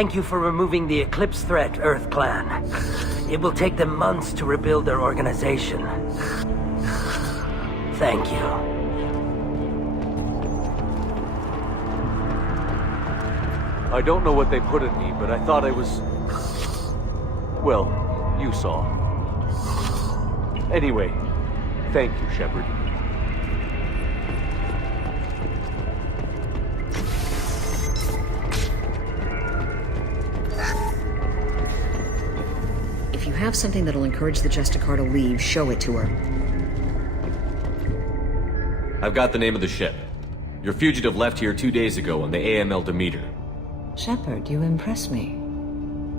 Thank you for removing the Eclipse threat, Earth Clan. It will take them months to rebuild their organization. Thank you. I don't know what they put in me, but I thought I was... Well, you saw. Anyway, thank you, Shepard. If you have something that'll encourage the Justicar to leave, show it to her. I've got the name of the ship. Your fugitive left here 2 days ago on the AML Demeter. Shepard, you impress me.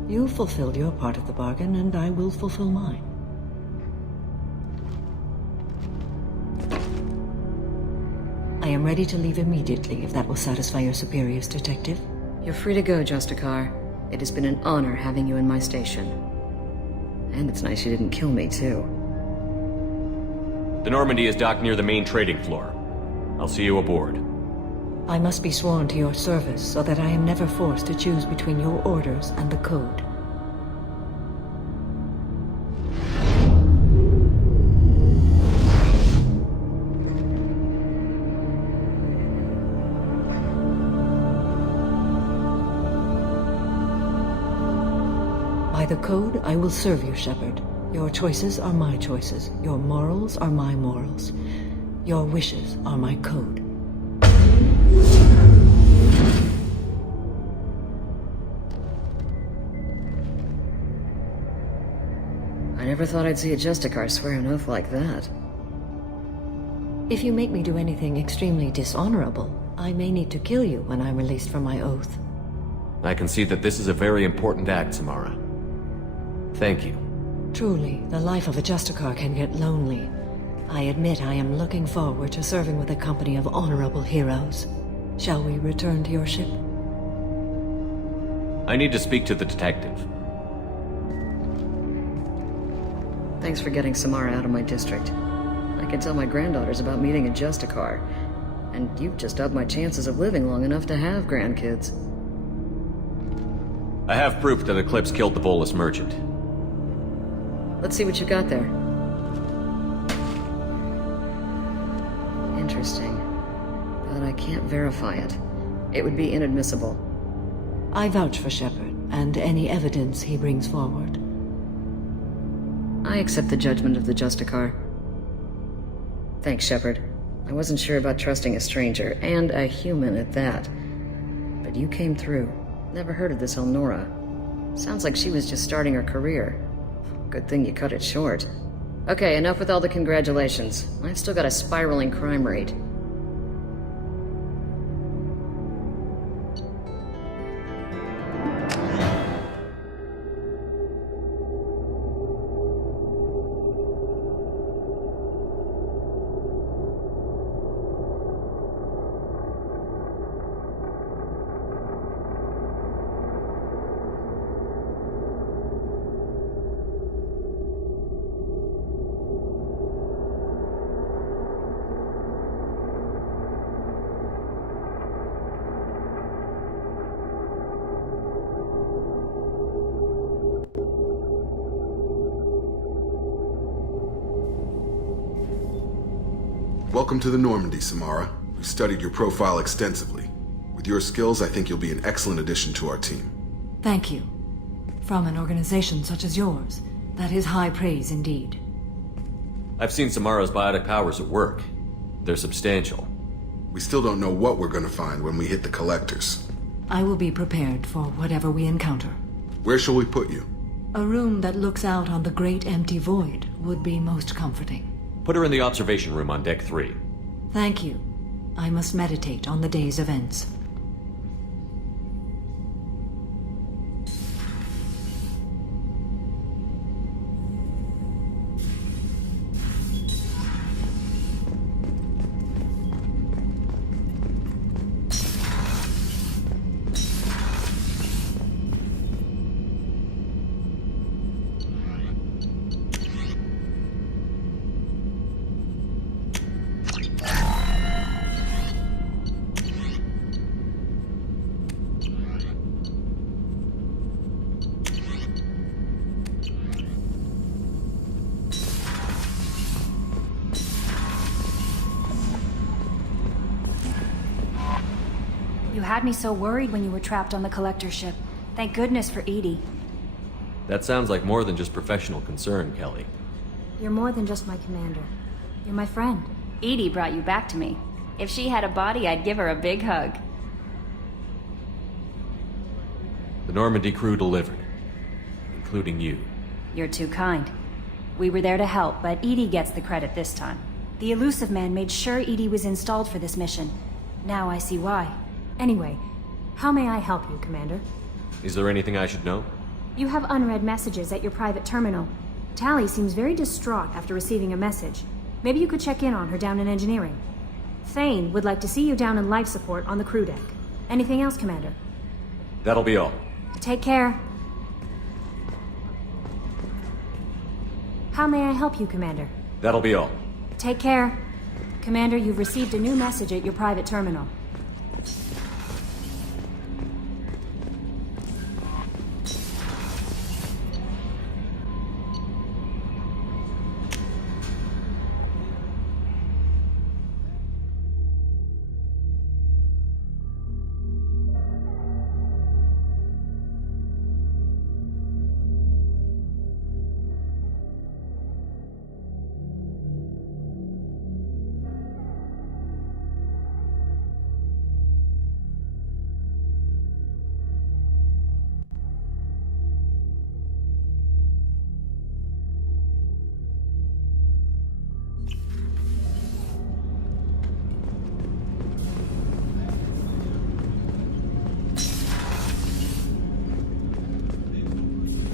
You fulfilled your part of the bargain, and I will fulfill mine. I am ready to leave immediately, if that will satisfy your superiors, Detective. You're free to go, Justicar. It has been an honor having you in my station. And it's nice you didn't kill me, too. The Normandy is docked near the main trading floor. I'll see you aboard. I must be sworn to your service so that I am never forced to choose between your orders and the Code. By the Code, I will serve you, Shepard. Your choices are my choices. Your morals are my morals. Your wishes are my code. I never thought I'd see a Justicar swear an oath like that. If you make me do anything extremely dishonorable, I may need to kill you when I'm released from my oath. I can see that this is a very important act, Samara. Thank you. Truly, the life of a Justicar can get lonely. I admit I am looking forward to serving with a company of honorable heroes. Shall we return to your ship? I need to speak to the detective. Thanks for getting Samara out of my district. I can tell my granddaughters about meeting a Justicar, and you've just upped my chances of living long enough to have grandkids. I have proof that Eclipse killed the Volus merchant. Let's see what you got there. Interesting. But I can't verify it. It would be inadmissible. I vouch for Shepard, and any evidence he brings forward. I accept the judgment of the Justicar. Thanks, Shepard. I wasn't sure about trusting a stranger, and a human at that. But you came through. Never heard of this Elnora. Sounds like she was just starting her career. Good thing you cut it short. Okay, enough with all the congratulations. I've still got a spiraling crime rate. Welcome to the Normandy, Samara. We studied your profile extensively. With your skills, I think you'll be an excellent addition to our team. Thank you. From an organization such as yours, that is high praise indeed. I've seen Samara's biotic powers at work. They're substantial. We still don't know what we're gonna find when we hit the collectors. I will be prepared for whatever we encounter. Where shall we put you? A room that looks out on the great empty void would be most comforting. Put her in the observation room on Deck 3. Thank you. I must meditate on the day's events. You had me so worried when you were trapped on the Collector ship. Thank goodness for EDI. That sounds like more than just professional concern, Kelly. You're more than just my commander. You're my friend. EDI brought you back to me. If she had a body, I'd give her a big hug. The Normandy crew delivered, including you. You're too kind. We were there to help, but EDI gets the credit this time. The Illusive Man made sure EDI was installed for this mission. Now I see why. Anyway, how may I help you, Commander? Is there anything I should know? You have unread messages at your private terminal. Tally seems very distraught after receiving a message. Maybe you could check in on her down in engineering. Thane would like to see you down in life support on the crew deck. Anything else, Commander? That'll be all. Take care. How may I help you, Commander? That'll be all. Take care. Commander, you've received a new message at your private terminal.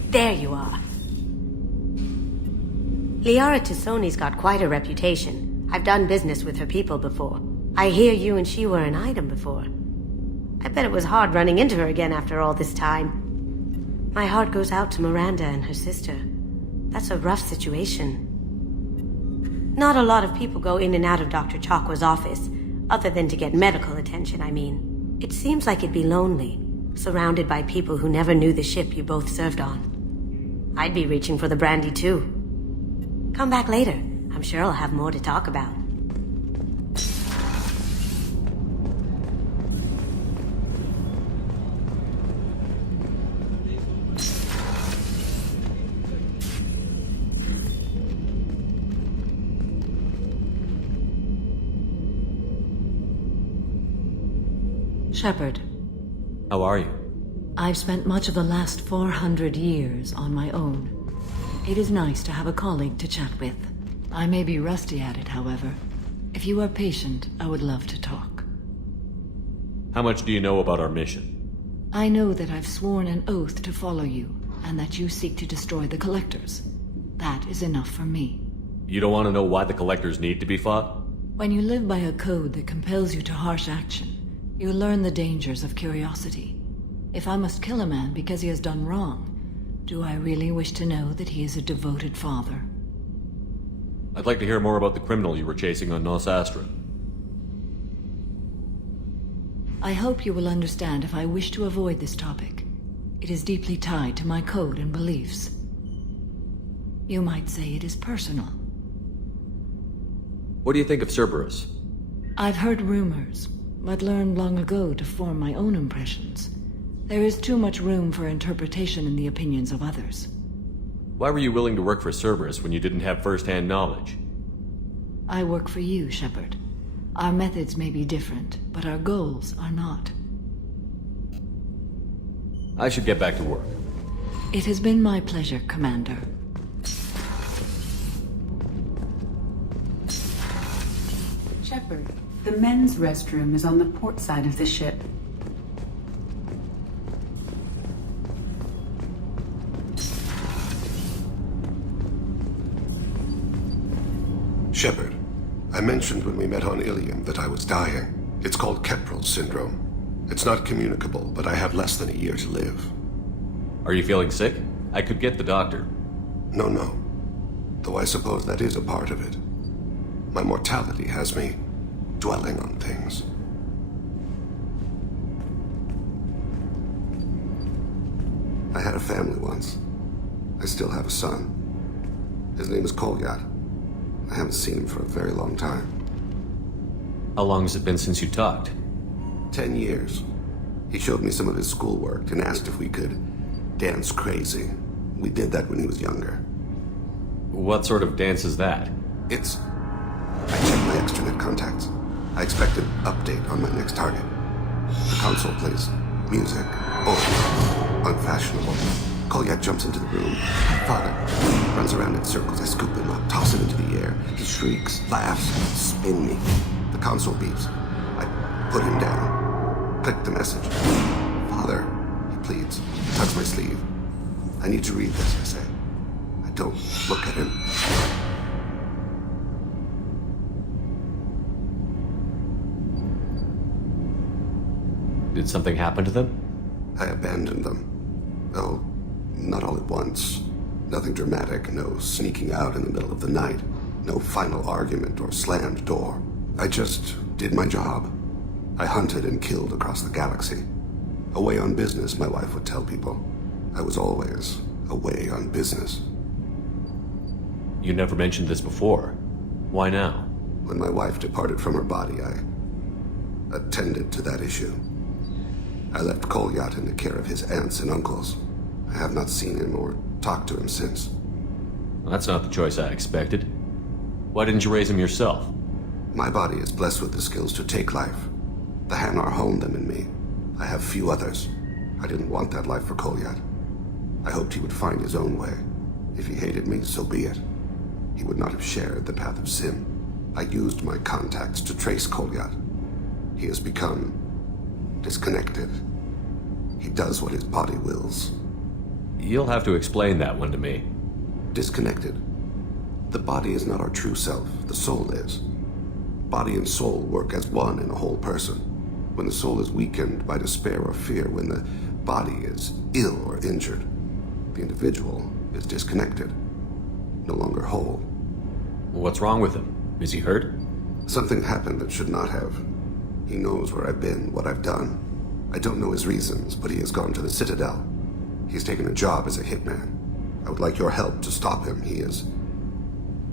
There you are. Liara Tassoni's got quite a reputation. I've done business with her people before. I hear you and she were an item before. I bet it was hard running into her again after all this time. My heart goes out to Miranda and her sister. That's a rough situation. Not a lot of people go in and out of Dr. Chakwa's office, other than to get medical attention, I mean. It seems like it'd be lonely, surrounded by people who never knew the ship you both served on. I'd be reaching for the brandy too. Come back later. I'm sure I'll have more to talk about. Shepard, How are you? I've spent much of the last 400 years on my own. It is nice to have a colleague to chat with. I may be rusty at it, however. If you are patient, I would love to talk. How much do you know about our mission? I know that I've sworn an oath to follow you, and that you seek to destroy the Collectors. That is enough for me. You don't want to know why the Collectors need to be fought? When you live by a code that compels you to harsh action, you learn the dangers of curiosity. If I must kill a man because he has done wrong, do I really wish to know that he is a devoted father? I'd like to hear more about the criminal you were chasing on Nos Astra. I hope you will understand if I wish to avoid this topic. It is deeply tied to my code and beliefs. You might say it is personal. What do you think of Cerberus? I've heard rumors, but learned long ago to form my own impressions. There is too much room for interpretation in the opinions of others. Why were you willing to work for Cerberus when you didn't have first-hand knowledge? I work for you, Shepard. Our methods may be different, but our goals are not. I should get back to work. It has been my pleasure, Commander. Shepard, the men's restroom is on the port side of the ship. Shepard, I mentioned when we met on Ilium that I was dying. It's called Keprel syndrome. It's not communicable, but I have less than a year to live. Are you feeling sick? I could get the doctor. No. Though I suppose that is a part of it. My mortality has me dwelling on things. I had a family once. I still have a son. His name is Kolyat. I haven't seen him for a very long time. How long has it been since you talked? 10 years. He showed me some of his schoolwork and asked if we could dance crazy. We did that when he was younger. What sort of dance is that? I checked my extranet contacts. I expect an update on my next target. The console plays music. Oh, unfashionable. Kolyat jumps into the room. Father runs around in circles. I scoop him up, toss him into the air. He shrieks, laughs, spin me. The console beeps. I put him down. Click the message. Father, he pleads. Tugs my sleeve. I need to read this, I say. I don't look at him. Did something happen to them? I abandoned them. Oh, not all at once. Nothing dramatic, no sneaking out in the middle of the night, no final argument or slammed door. I just did my job. I hunted and killed across the galaxy. Away on business, my wife would tell people. I was always away on business. You never mentioned this before. Why now? When my wife departed from her body, I attended to that issue. I left Kolyat in the care of his aunts and uncles. I have not seen him or talked to him since. Well, that's not the choice I expected. Why didn't you raise him yourself? My body is blessed with the skills to take life. The Hanar honed them in me. I have few others. I didn't want that life for Kolyat. I hoped he would find his own way. If he hated me, so be it. He would not have shared the path of sin. I used my contacts to trace Kolyat. He has become disconnected. He does what his body wills. You'll have to explain that one to me. Disconnected. The body is not our true self. The soul is. Body and soul work as one in a whole person. When the soul is weakened by despair or fear, when the body is ill or injured, the individual is disconnected, no longer whole. What's wrong with him? Is he hurt? Something happened that should not have. He knows where I've been, what I've done. I don't know his reasons, but he has gone to the Citadel. He's taken a job as a hitman. I would like your help to stop him.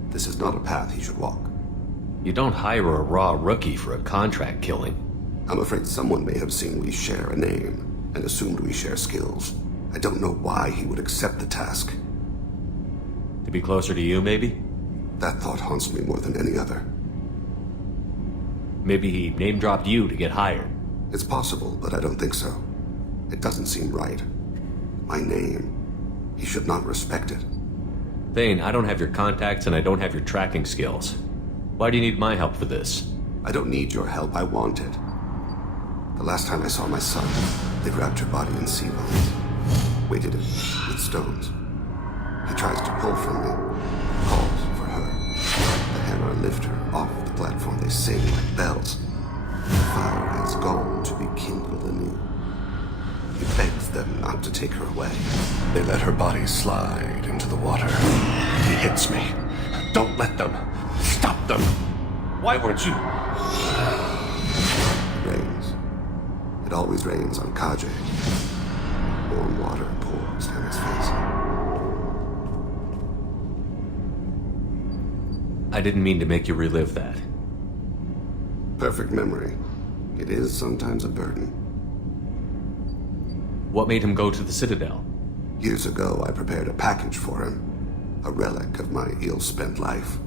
This is not a path he should walk. You don't hire a raw rookie for a contract killing. I'm afraid someone may have seen we share a name and assumed we share skills. I don't know why he would accept the task. To be closer to you, maybe? That thought haunts me more than any other. Maybe he name-dropped you to get hired. It's possible, but I don't think so. It doesn't seem right. My name. He should not respect it. Thane, I don't have your contacts and I don't have your tracking skills. Why do you need my help for this? I don't need your help. I want it. The last time I saw my son, they wrapped her body in sea bones, weighted it with stones. He tries to pull from me, calls for her. The Hanar lift her off the platform. They sing like bells. The fire has gone to be kindled anew. He begs them not to take her away. They let her body slide into the water. He hits me. Don't let them. Stop them. Why weren't you? It rains. It always rains on Kaje. Warm water pours down his face. I didn't mean to make you relive that. Perfect memory. It is sometimes a burden. What made him go to the Citadel? Years ago, I prepared a package for him. A relic of my ill-spent life.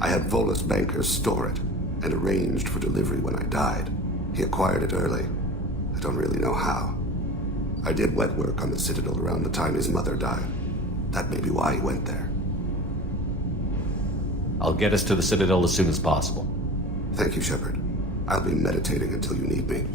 I had Volus bankers store it, and arranged for delivery when I died. He acquired it early. I don't really know how. I did wet work on the Citadel around the time his mother died. That may be why he went there. I'll get us to the Citadel as soon as possible. Thank you, Shepard. I'll be meditating until you need me.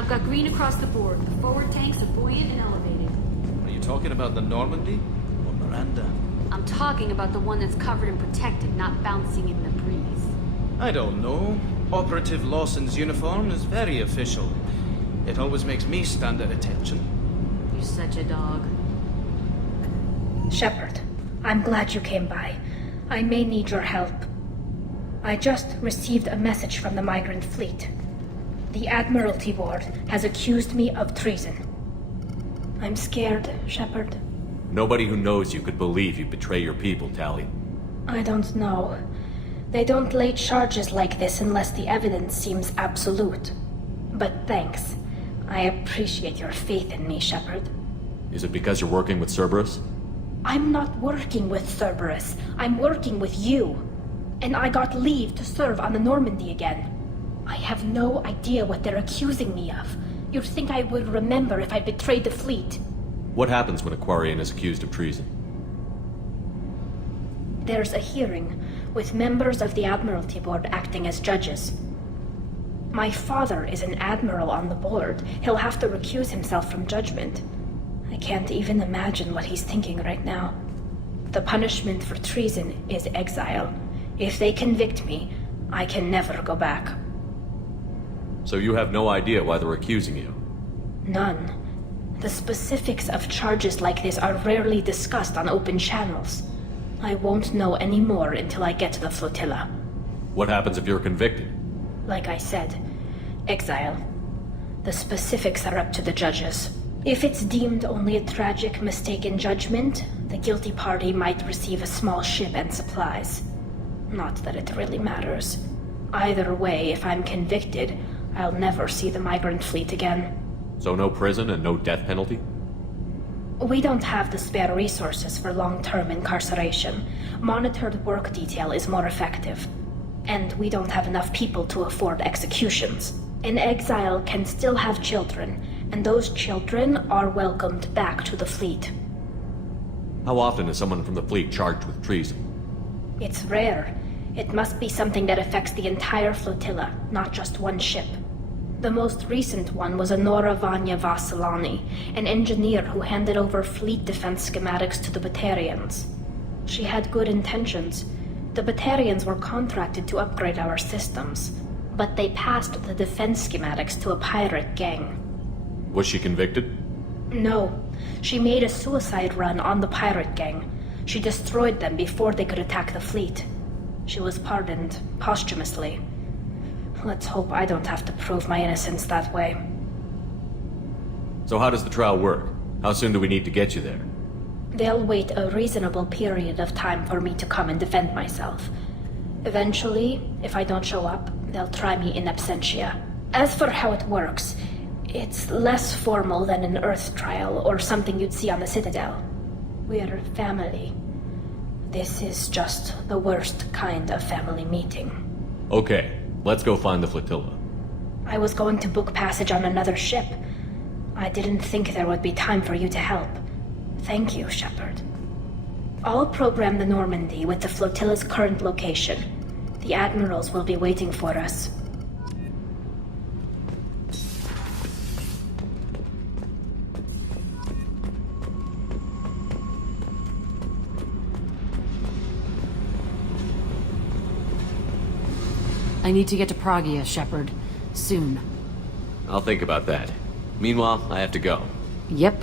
I've got green across the board. The forward tanks are buoyant and elevated. Are you talking about the Normandy? Or Miranda? I'm talking about the one that's covered and protected, not bouncing in the breeze. I don't know. Operative Lawson's uniform is very official. It always makes me stand at attention. You're such a dog. Shepard, I'm glad you came by. I may need your help. I just received a message from the migrant fleet. The Admiralty Board has accused me of treason. I'm scared, Shepard. Nobody who knows you could believe you betray your people, Tali. I don't know. They don't lay charges like this unless the evidence seems absolute. But thanks. I appreciate your faith in me, Shepard. Is it because you're working with Cerberus? I'm not working with Cerberus. I'm working with you. And I got leave to serve on the Normandy again. I have no idea what they're accusing me of. You'd think I would remember if I betrayed the fleet. What happens when a Quarian is accused of treason? There's a hearing, with members of the Admiralty Board acting as judges. My father is an admiral on the board. He'll have to recuse himself from judgment. I can't even imagine what he's thinking right now. The punishment for treason is exile. If they convict me, I can never go back. So you have no idea why they're accusing you? None. The specifics of charges like this are rarely discussed on open channels. I won't know any more until I get to the flotilla. What happens if you're convicted? Like I said, exile. The specifics are up to the judges. If it's deemed only a tragic mistake in judgment, the guilty party might receive a small ship and supplies. Not that it really matters. Either way, if I'm convicted, I'll never see the migrant fleet again. So no prison and no death penalty? We don't have the spare resources for long-term incarceration. Monitored work detail is more effective. And we don't have enough people to afford executions. An exile can still have children, and those children are welcomed back to the fleet. How often is someone from the fleet charged with treason? It's rare. It must be something that affects the entire flotilla, not just one ship. The most recent one was Honora Vanya Vasilani, an engineer who handed over fleet defense schematics to the Batarians. She had good intentions. The Batarians were contracted to upgrade our systems, but they passed the defense schematics to a pirate gang. Was she convicted? No. She made a suicide run on the pirate gang. She destroyed them before they could attack the fleet. She was pardoned, posthumously. Let's hope I don't have to prove my innocence that way. So how does the trial work? How soon do we need to get you there? They'll wait a reasonable period of time for me to come and defend myself. Eventually, if I don't show up, they'll try me in absentia. As for how it works, it's less formal than an Earth trial or something you'd see on the Citadel. We're family. This is just the worst kind of family meeting. Okay, let's go find the flotilla. I was going to book passage on another ship. I didn't think there would be time for you to help. Thank you, Shepard. I'll program the Normandy with the flotilla's current location. The admirals will be waiting for us. I need to get to Pragia, Shepard. Soon. I'll think about that. Meanwhile, I have to go. Yep.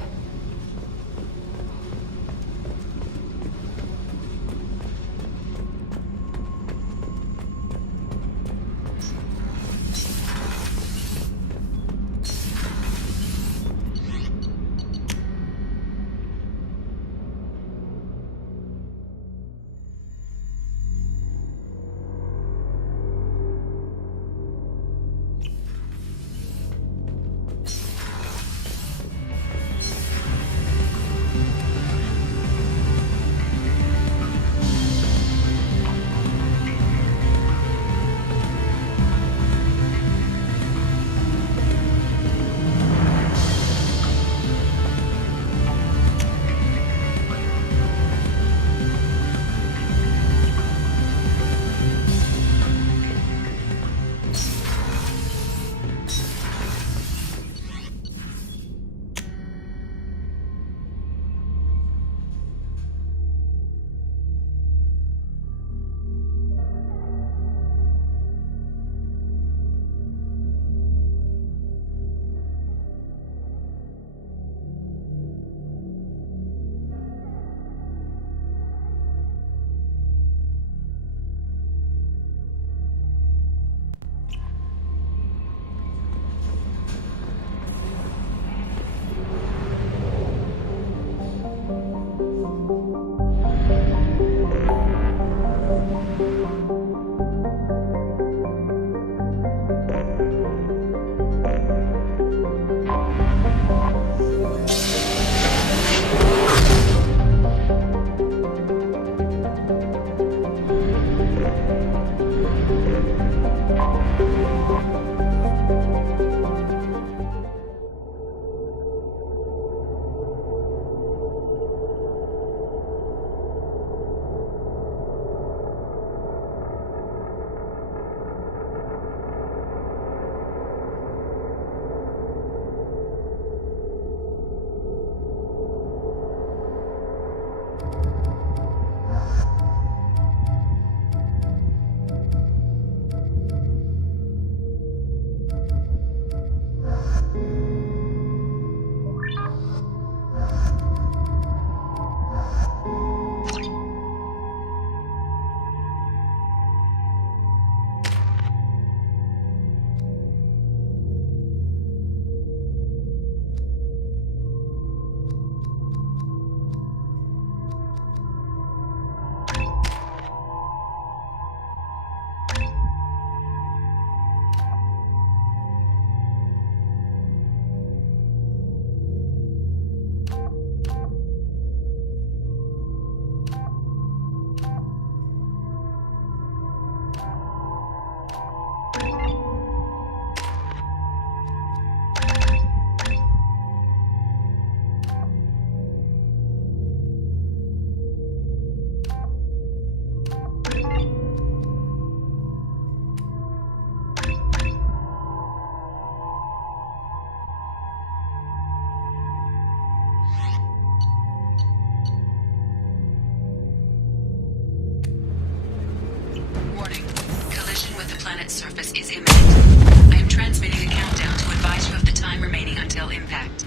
combat surface is imminent. I am transmitting a countdown to advise you of the time remaining until impact.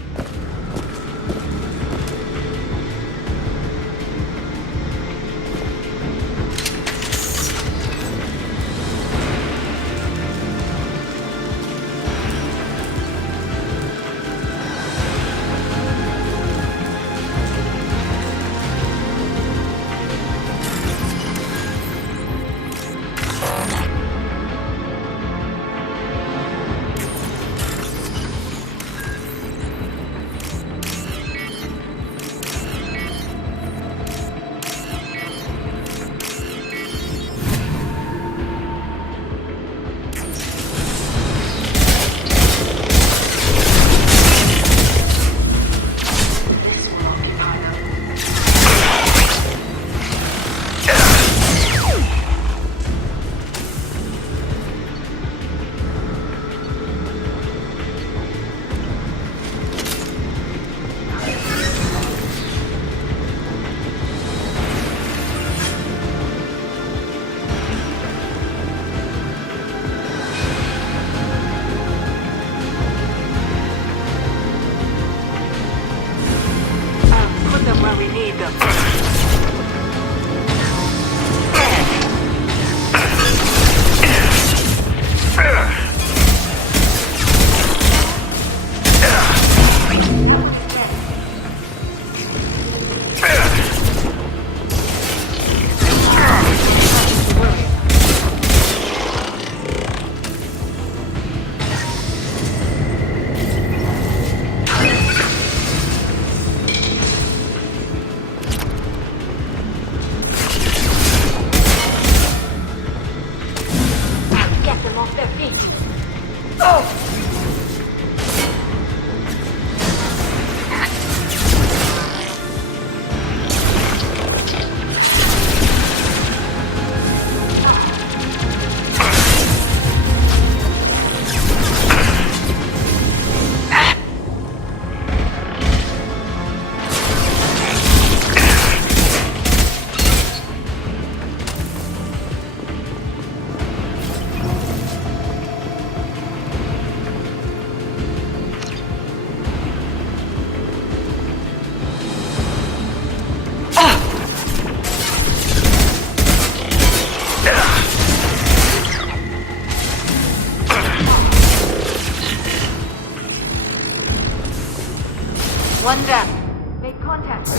One down. Make contact.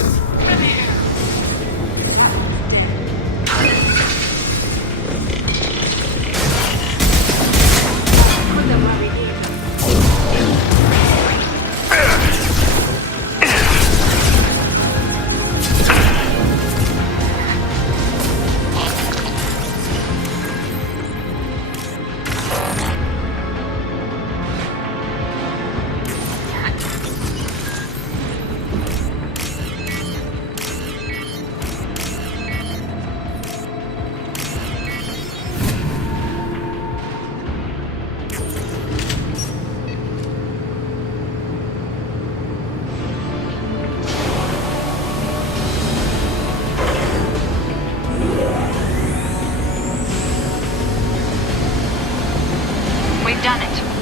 We've done it.